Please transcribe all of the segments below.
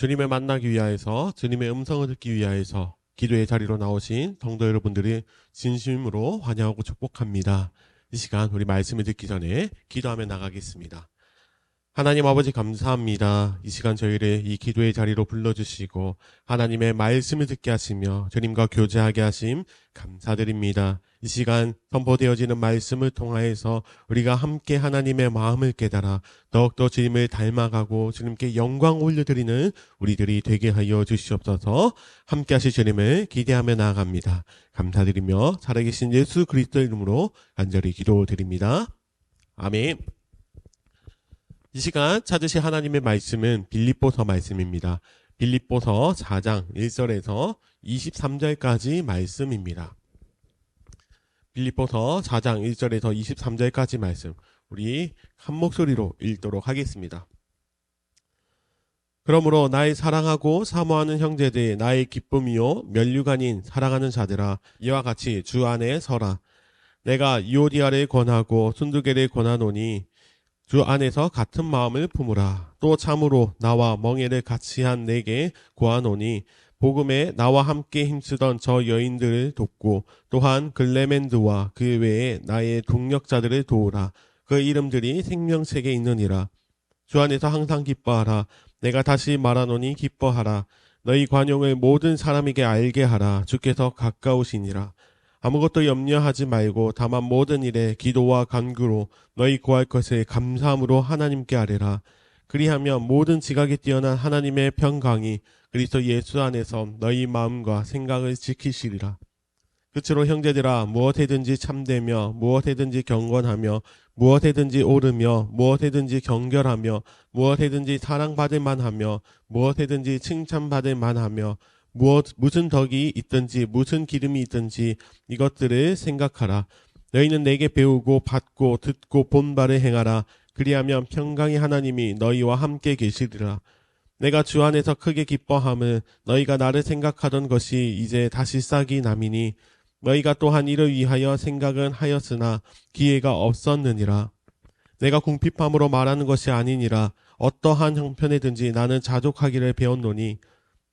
주님을 만나기 위하여서 주님의 음성을 듣기 위하여서 기도의 자리로 나오신 성도 여러분들이 진심으로 환영하고 축복합니다. 이 시간 우리 말씀을 듣기 전에 기도하며 나가겠습니다. 하나님 아버지 감사합니다. 이 시간 저희를 이 기도의 자리로 불러주시고 하나님의 말씀을 듣게 하시며 주님과 교제하게 하심 감사드립니다. 이 시간 선포되어지는 말씀을 통하여서 우리가 함께 하나님의 마음을 깨달아 더욱더 주님을 닮아가고 주님께 영광 올려드리는 우리들이 되게 하여 주시옵소서. 함께 하실 주님을 기대하며 나아갑니다. 감사드리며 살아계신 예수 그리스도 이름으로 간절히 기도드립니다. 아멘. 이 시간 찾으실 하나님의 말씀은 빌립보서 말씀입니다. 빌립보서 4장 1절에서 23절까지 말씀입니다. 빌립보서 4장 1절에서 23절까지 말씀, 우리 한 목소리로 읽도록 하겠습니다. 그러므로 나의 사랑하고 사모하는 형제들, 나의 기쁨이요 면류관 아닌 사랑하는 자들아, 이와 같이 주 안에 서라. 내가 유오디아를 권하고 순두개를 권하노니 주 안에서 같은 마음을 품으라. 또 참으로 나와 멍에를 같이 한 내게 고하노니 복음에 나와 함께 힘쓰던 저 여인들을 돕고 또한 글레멘드와 그 외에 나의 동력자들을 도우라. 그 이름들이 생명책에 있느니라. 주 안에서 항상 기뻐하라. 내가 다시 말하노니 기뻐하라. 너희 관용을 모든 사람에게 알게 하라. 주께서 가까우시니라. 아무것도 염려하지 말고 다만 모든 일에 기도와 간구로 너희 구할 것을 감사함으로 하나님께 아뢰라. 그리하면 모든 지각에 뛰어난 하나님의 평강이 그리스도 예수 안에서 너희 마음과 생각을 지키시리라. 끝으로 형제들아, 무엇에든지 참되며 무엇에든지 경건하며 무엇에든지 옳으며 무엇에든지 경결하며 무엇에든지 사랑받을 만하며 무엇에든지 칭찬받을 만하며 무슨 덕이 있든지 무슨 기름이 있든지 이것들을 생각하라. 너희는 내게 배우고 받고 듣고 본 바를 행하라. 그리하면 평강의 하나님이 너희와 함께 계시리라. 내가 주 안에서 크게 기뻐함은 너희가 나를 생각하던 것이 이제 다시 싹이 남이니 너희가 또한 이를 위하여 생각은 하였으나 기회가 없었느니라. 내가 궁핍함으로 말하는 것이 아니니라. 어떠한 형편에든지 나는 자족하기를 배웠노니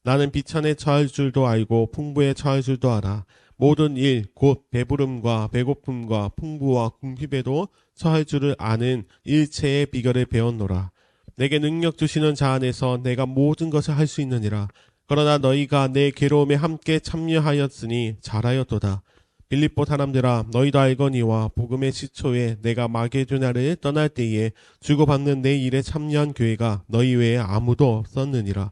나는 비천에 처할 줄도 알고 풍부에 처할 줄도 알아. 모든 일 곧 배부름과 배고픔과 풍부와 궁핍에도 처할 줄을 아는 일체의 비결을 배웠노라. 내게 능력 주시는 자 안에서 내가 모든 것을 할 수 있느니라. 그러나 너희가 내 괴로움에 함께 참여하였으니 잘하였도다. 빌립보 사람들아, 너희도 알거니와 복음의 시초에 내가 마게도냐를 떠날 때에 주고받는 내 일에 참여한 교회가 너희 외에 아무도 없었느니라.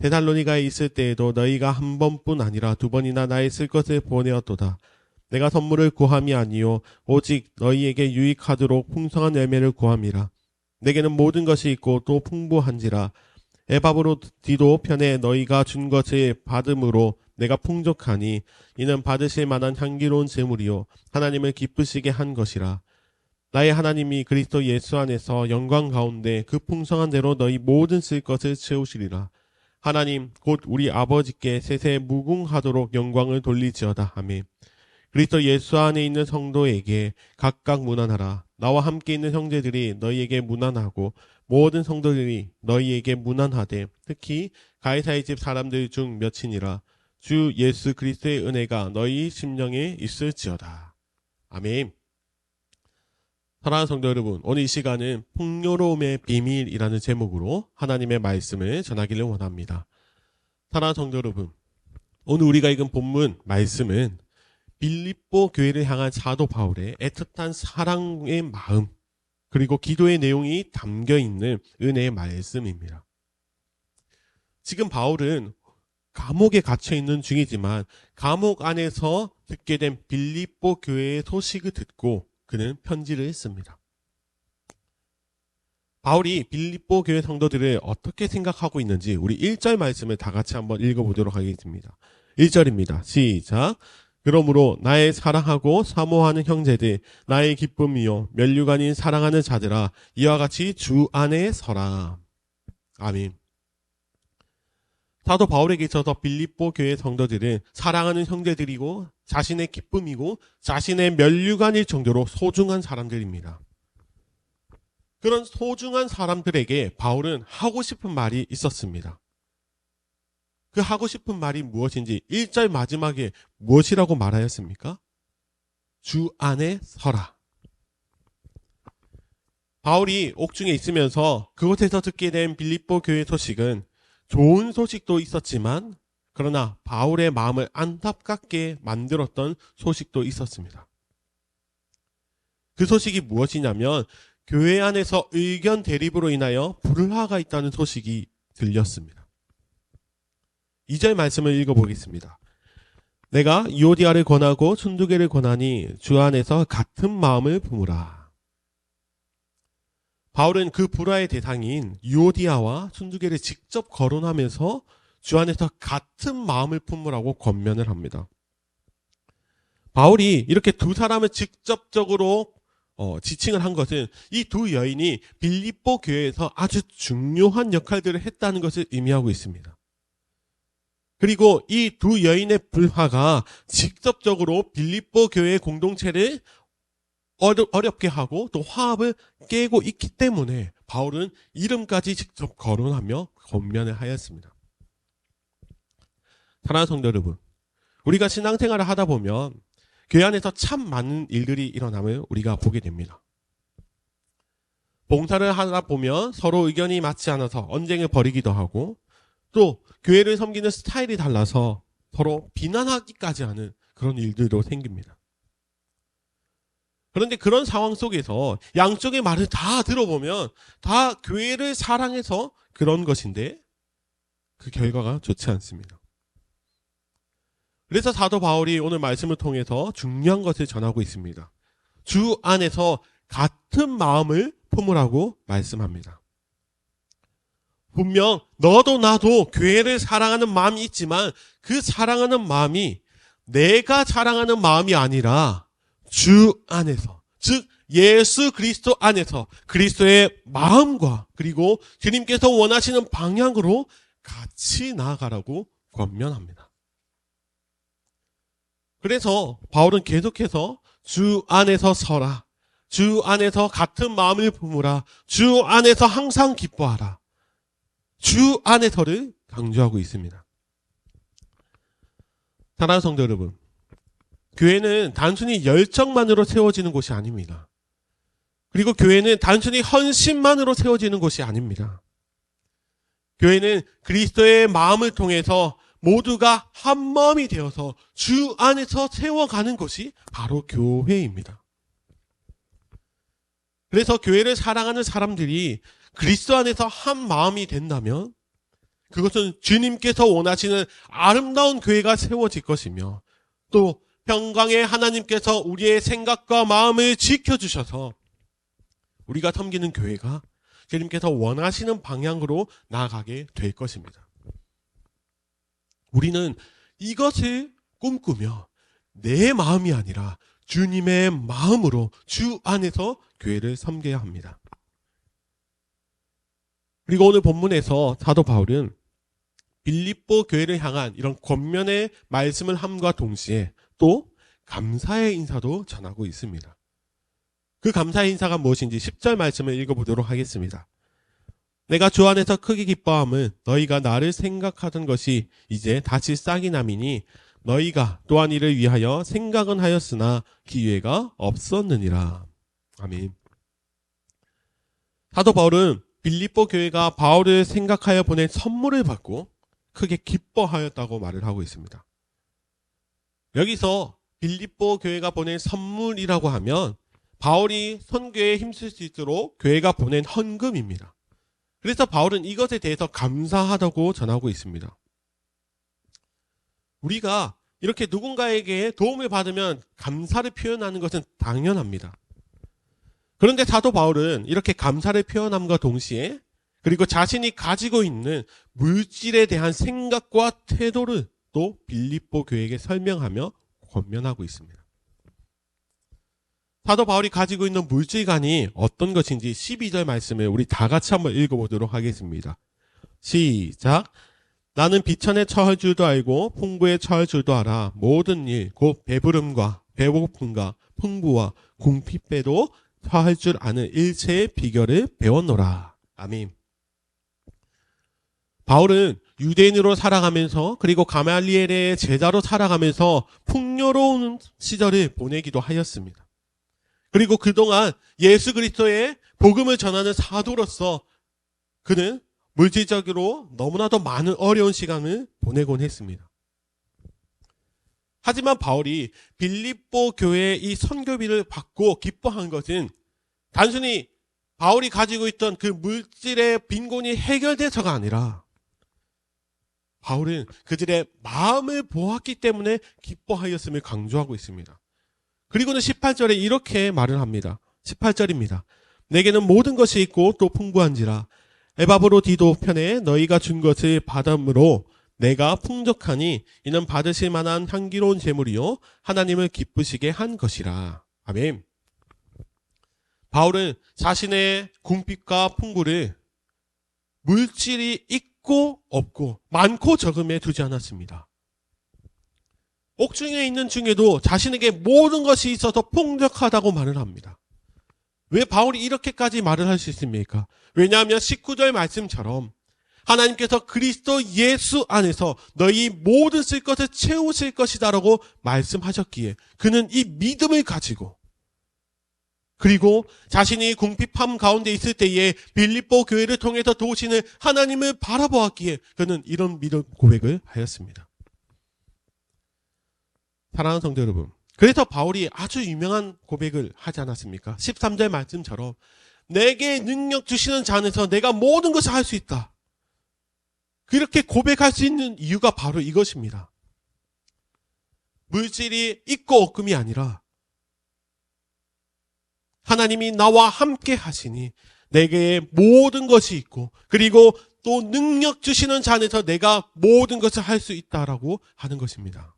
데살로니가에 있을 때에도 너희가 한 번뿐 아니라 두 번이나 나의 쓸 것을 보내었도다. 내가 선물을 구함이 아니요 오직 너희에게 유익하도록 풍성한 열매를 구함이라. 내게는 모든 것이 있고 또 풍부한지라. 에바브로디도 편에 너희가 준 것을 받음으로 내가 풍족하니 이는 받으실 만한 향기로운 제물이요 하나님을 기쁘시게 한 것이라. 나의 하나님이 그리스도 예수 안에서 영광 가운데 그 풍성한 대로 너희 모든 쓸 것을 채우시리라. 하나님 곧 우리 아버지께 세세 무궁하도록 영광을 돌리지어다. 아멘. 그리스도 예수 안에 있는 성도에게 각각 문안하라. 나와 함께 있는 형제들이 너희에게 문안하고 모든 성도들이 너희에게 문안하되 특히 가이사의 집 사람들 중 몇이니라. 주 예수 그리스도의 은혜가 너희 심령에 있을지어다. 아멘. 사랑하는 성도 여러분, 오늘 이 시간은 풍요로움의 비밀이라는 제목으로 하나님의 말씀을 전하기를 원합니다. 사랑하는 성도 여러분, 오늘 우리가 읽은 본문 말씀은 빌립보 교회를 향한 사도 바울의 애틋한 사랑의 마음 그리고 기도의 내용이 담겨있는 은혜의 말씀입니다. 지금 바울은 감옥에 갇혀있는 중이지만 감옥 안에서 듣게 된 빌립보 교회의 소식을 듣고 그는 편지를 했습니다. 바울이 빌립보 교회 성도들을 어떻게 생각하고 있는지 우리 1절 말씀을 다 같이 한번 읽어보도록 하겠습니다. 1절입니다. 시작. 그러므로 나의 사랑하고 사모하는 형제들, 나의 기쁨이요 면류관 아닌 사랑하는 자들아, 이와 같이 주 안에 서라. 아멘. 사도 바울에게 있어서 빌립보 교회 성도들은 사랑하는 형제들이고 자신의 기쁨이고 자신의 면류관일 정도로 소중한 사람들입니다. 그런 소중한 사람들에게 바울은 하고 싶은 말이 있었습니다. 그 하고 싶은 말이 무엇인지 1절 마지막에 무엇이라고 말하였습니까? 주 안에 서라. 바울이 옥중에 있으면서 그곳에서 듣게 된 빌립보 교회 소식은 좋은 소식도 있었지만 그러나 바울의 마음을 안타깝게 만들었던 소식도 있었습니다. 그 소식이 무엇이냐면 교회 안에서 의견 대립으로 인하여 불화가 있다는 소식이 들렸습니다. 2절 말씀을 읽어보겠습니다. 내가 유오디아를 권하고 순두개를 권하니 주 안에서 같은 마음을 품으라. 바울은 그 불화의 대상인 유오디아와 순두개를 직접 거론하면서 주 안에서 같은 마음을 품으라고 권면을 합니다. 바울이 이렇게 두 사람을 직접적으로 지칭을 한 것은 이 두 여인이 빌립보 교회에서 아주 중요한 역할들을 했다는 것을 의미하고 있습니다. 그리고 이 두 여인의 불화가 직접적으로 빌립보 교회의 공동체를 어렵게 하고 또 화합을 깨고 있기 때문에 바울은 이름까지 직접 거론하며 권면을 하였습니다. 사랑하는 성도 여러분, 우리가 신앙생활을 하다 보면 교회 안에서 참 많은 일들이 일어남을 우리가 보게 됩니다. 봉사를 하다 보면 서로 의견이 맞지 않아서 언쟁을 벌이기도 하고 또 교회를 섬기는 스타일이 달라서 서로 비난하기까지 하는 그런 일들도 생깁니다. 그런데 그런 상황 속에서 양쪽의 말을 다 들어보면 다 교회를 사랑해서 그런 것인데 그 결과가 좋지 않습니다. 그래서 사도 바울이 오늘 말씀을 통해서 중요한 것을 전하고 있습니다. 주 안에서 같은 마음을 품으라고 말씀합니다. 분명 너도 나도 교회를 사랑하는 마음이 있지만 그 사랑하는 마음이 내가 사랑하는 마음이 아니라 주 안에서, 즉 예수 그리스도 안에서 그리스도의 마음과 그리고 주님께서 원하시는 방향으로 같이 나아가라고 권면합니다. 그래서 바울은 계속해서 주 안에서 서라, 주 안에서 같은 마음을 품으라, 주 안에서 항상 기뻐하라, 주 안에서를 강조하고 있습니다. 사랑하는 성도 여러분, 교회는 단순히 열정만으로 세워지는 곳이 아닙니다. 그리고 교회는 단순히 헌신만으로 세워지는 곳이 아닙니다. 교회는 그리스도의 마음을 통해서 모두가 한 마음이 되어서 주 안에서 세워가는 것이 바로 교회입니다. 그래서 교회를 사랑하는 사람들이 그리스도 안에서 한 마음이 된다면 그것은 주님께서 원하시는 아름다운 교회가 세워질 것이며 또 평강의 하나님께서 우리의 생각과 마음을 지켜주셔서 우리가 섬기는 교회가 주님께서 원하시는 방향으로 나아가게 될 것입니다. 우리는 이것을 꿈꾸며 내 마음이 아니라 주님의 마음으로 주 안에서 교회를 섬겨야 합니다. 그리고 오늘 본문에서 사도 바울은 빌립보 교회를 향한 이런 권면의 말씀을 함과 동시에 또 감사의 인사도 전하고 있습니다. 그 감사의 인사가 무엇인지 10절 말씀을 읽어보도록 하겠습니다. 내가 주 안에서 크게 기뻐함은 너희가 나를 생각하던 것이 이제 다시 싹이 남이니 너희가 또한 이를 위하여 생각은 하였으나 기회가 없었느니라. 아멘. 사도 바울은 빌립보 교회가 바울을 생각하여 보낸 선물을 받고 크게 기뻐하였다고 말을 하고 있습니다. 여기서 빌립보 교회가 보낸 선물이라고 하면 바울이 선교에 힘쓸 수 있도록 교회가 보낸 헌금입니다. 그래서 바울은 이것에 대해서 감사하다고 전하고 있습니다. 우리가 이렇게 누군가에게 도움을 받으면 감사를 표현하는 것은 당연합니다. 그런데 사도 바울은 이렇게 감사를 표현함과 동시에 그리고 자신이 가지고 있는 물질에 대한 생각과 태도를 또 빌립보 교회에게 설명하며 권면하고 있습니다. 사도 바울이 가지고 있는 물질관이 어떤 것인지 12절 말씀을 우리 다 같이 한번 읽어보도록 하겠습니다. 시작. 나는 비천에 처할 줄도 알고 풍부에 처할 줄도 알아. 모든 일 곧 배부름과 배고픔과 풍부와 궁핍에도 처할 줄 아는 일체의 비결을 배웠노라. 아멘. 바울은 유대인으로 살아가면서 그리고 가말리엘의 제자로 살아가면서 풍요로운 시절을 보내기도 하였습니다. 그리고 그동안 예수 그리스도의 복음을 전하는 사도로서 그는 물질적으로 너무나도 많은 어려운 시간을 보내곤 했습니다. 하지만 바울이 빌립보 교회의 이 선교비를 받고 기뻐한 것은 단순히 바울이 가지고 있던 그 물질의 빈곤이 해결돼서가 아니라 바울은 그들의 마음을 보았기 때문에 기뻐하였음을 강조하고 있습니다. 그리고는 18절에 이렇게 말을 합니다. 18절입니다. 내게는 모든 것이 있고 또 풍부한지라 에바브로디도 편에 너희가 준 것을 받음으로 내가 풍족하니 이는 받으실 만한 향기로운 제물이요 하나님을 기쁘시게 한 것이라. 아멘. 바울은 자신의 궁핍과 풍부를 물질이 있고 없고 많고 적음에 두지 않았습니다. 옥중에 있는 중에도 자신에게 모든 것이 있어서 풍족하다고 말을 합니다. 왜 바울이 이렇게까지 말을 할 수 있습니까? 왜냐하면 19절 말씀처럼 하나님께서 그리스도 예수 안에서 너희 모든 쓸 것을 채우실 것이다라고 말씀하셨기에 그는 이 믿음을 가지고 그리고 자신이 궁핍함 가운데 있을 때에 빌립보 교회를 통해서 도우시는 하나님을 바라보았기에 그는 이런 믿음 고백을 하였습니다. 사랑하는 성도 여러분, 그래서 바울이 아주 유명한 고백을 하지 않았습니까? 13절 말씀처럼 내게 능력 주시는 자 안에서 내가 모든 것을 할 수 있다. 그렇게 고백할 수 있는 이유가 바로 이것입니다. 물질이 있고 없음이 아니라 하나님이 나와 함께 하시니 내게 모든 것이 있고 그리고 또 능력 주시는 자 안에서 내가 모든 것을 할 수 있다라고 하는 것입니다.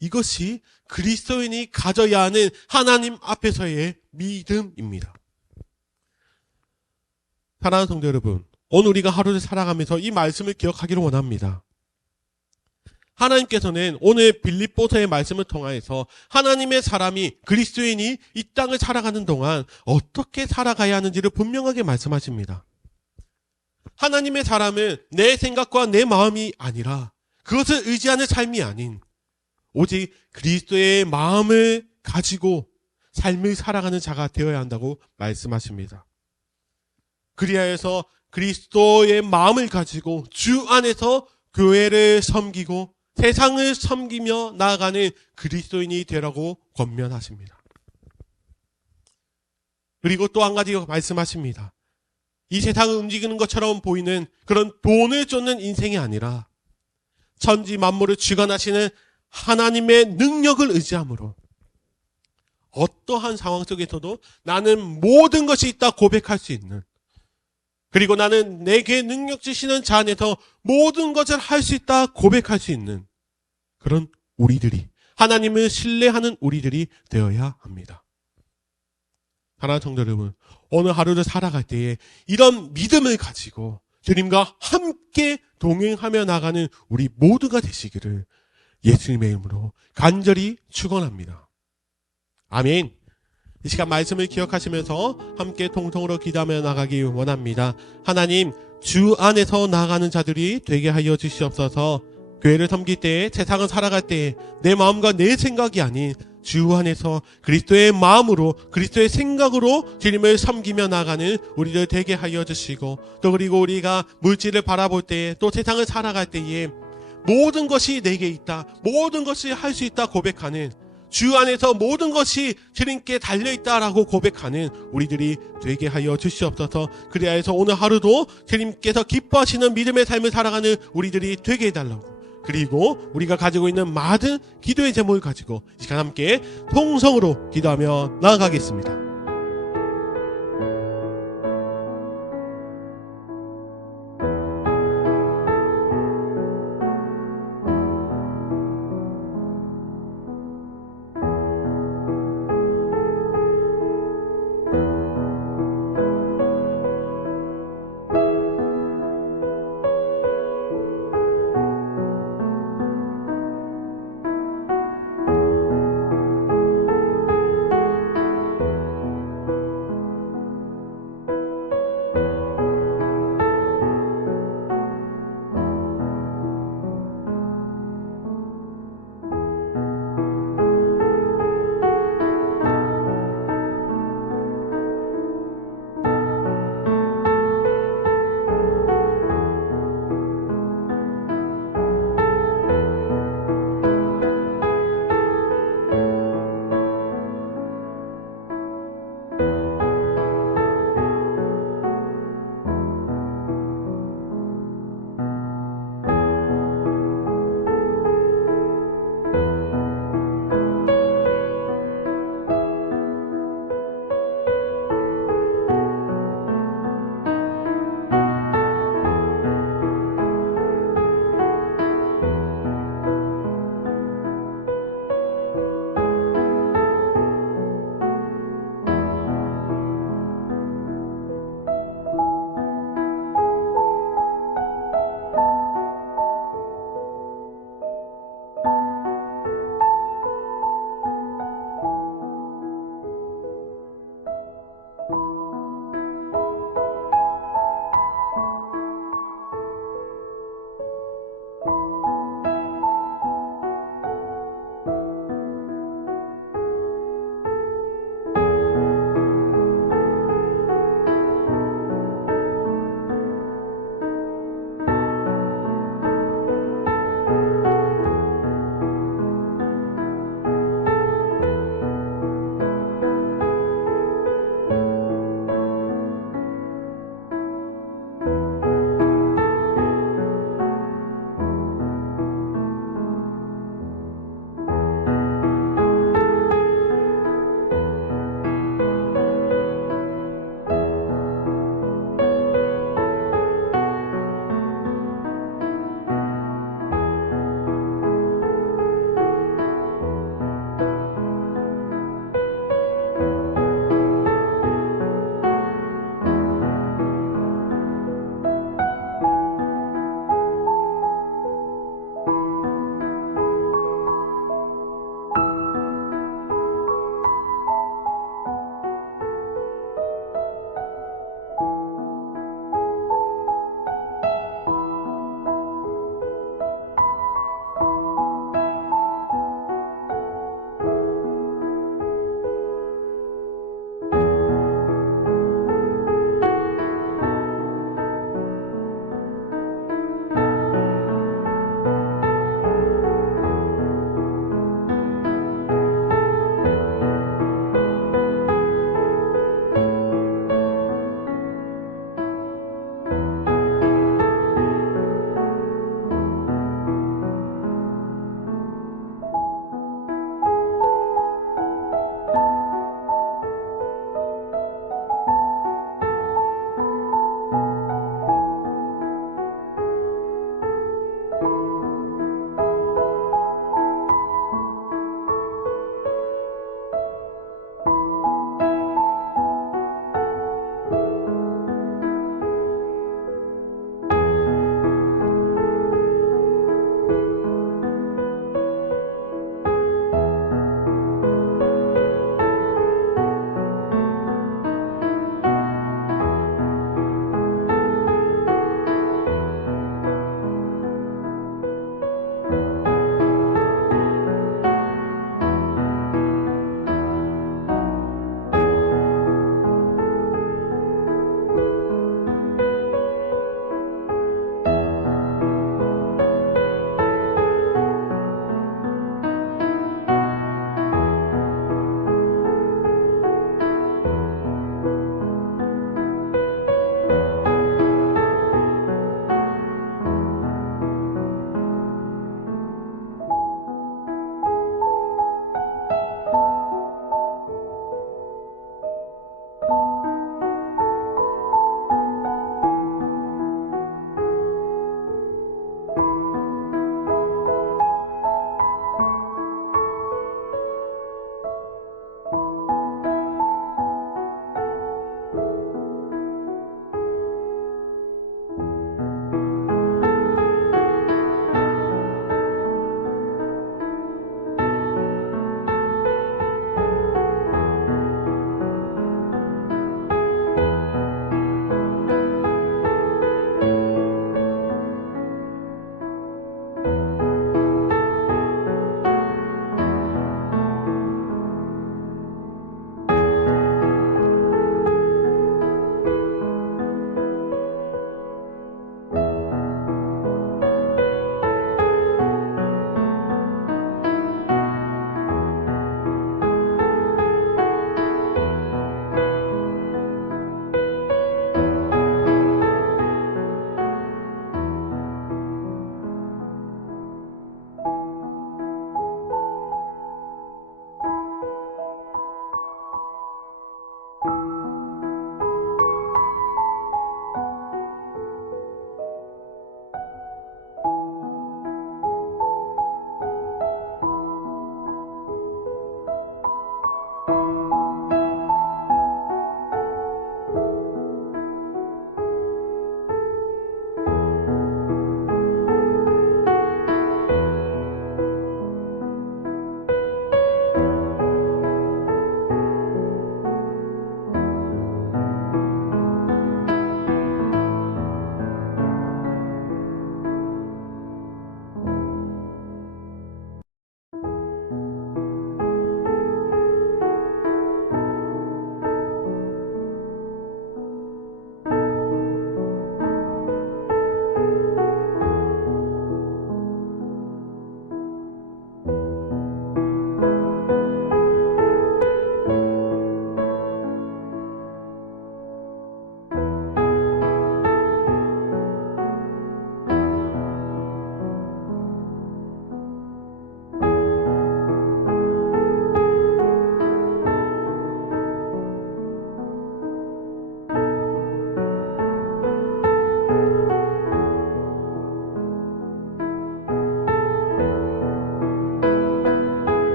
이것이 그리스도인이 가져야 하는 하나님 앞에서의 믿음입니다. 사랑하는 성도 여러분, 오늘 우리가 하루를 살아가면서 이 말씀을 기억하기를 원합니다. 하나님께서는 오늘 빌립보서의 말씀을 통하여서 하나님의 사람이 그리스도인이 이 땅을 살아가는 동안 어떻게 살아가야 하는지를 분명하게 말씀하십니다. 하나님의 사람은 내 생각과 내 마음이 아니라 그것을 의지하는 삶이 아닌 오직 그리스도의 마음을 가지고 삶을 살아가는 자가 되어야 한다고 말씀하십니다. 그리하여서 그리스도의 마음을 가지고 주 안에서 교회를 섬기고 세상을 섬기며 나아가는 그리스도인이 되라고 권면하십니다. 그리고 또 한 가지 말씀하십니다. 이 세상을 움직이는 것처럼 보이는 그런 돈을 쫓는 인생이 아니라 천지 만물을 주관하시는 하나님의 능력을 의지함으로 어떠한 상황 속에서도 나는 모든 것이 있다 고백할 수 있는, 그리고 나는 내게 능력 주시는 자 안에서 모든 것을 할 수 있다 고백할 수 있는 그런 우리들이, 하나님을 신뢰하는 우리들이 되어야 합니다. 사랑하는 성도 여러분, 오늘 하루를 살아갈 때에 이런 믿음을 가지고 주님과 함께 동행하며 나가는 우리 모두가 되시기를 예수님의 이름으로 간절히 축원합니다. 아멘. 이 시간 말씀을 기억하시면서 함께 통성으로 기도하며 나가기 원합니다. 하나님, 주 안에서 나아가는 자들이 되게 하여 주시옵소서. 교회를 섬길 때에, 세상을 살아갈 때에 내 마음과 내 생각이 아닌 주 안에서 그리스도의 마음으로, 그리스도의 생각으로 주님을 섬기며 나가는 우리들 되게 하여 주시고, 또 그리고 우리가 물질을 바라볼 때에, 또 세상을 살아갈 때에 모든 것이 내게 있다, 모든 것이 할 수 있다 고백하는, 주 안에서 모든 것이 주님께 달려있다라고 고백하는 우리들이 되게 하여 주시옵소서. 그리하여서 오늘 하루도 주님께서 기뻐하시는 믿음의 삶을 살아가는 우리들이 되게 해달라고, 그리고 우리가 가지고 있는 많은 기도의 제목을 가지고 이 시간 함께 통성으로 기도하며 나아가겠습니다.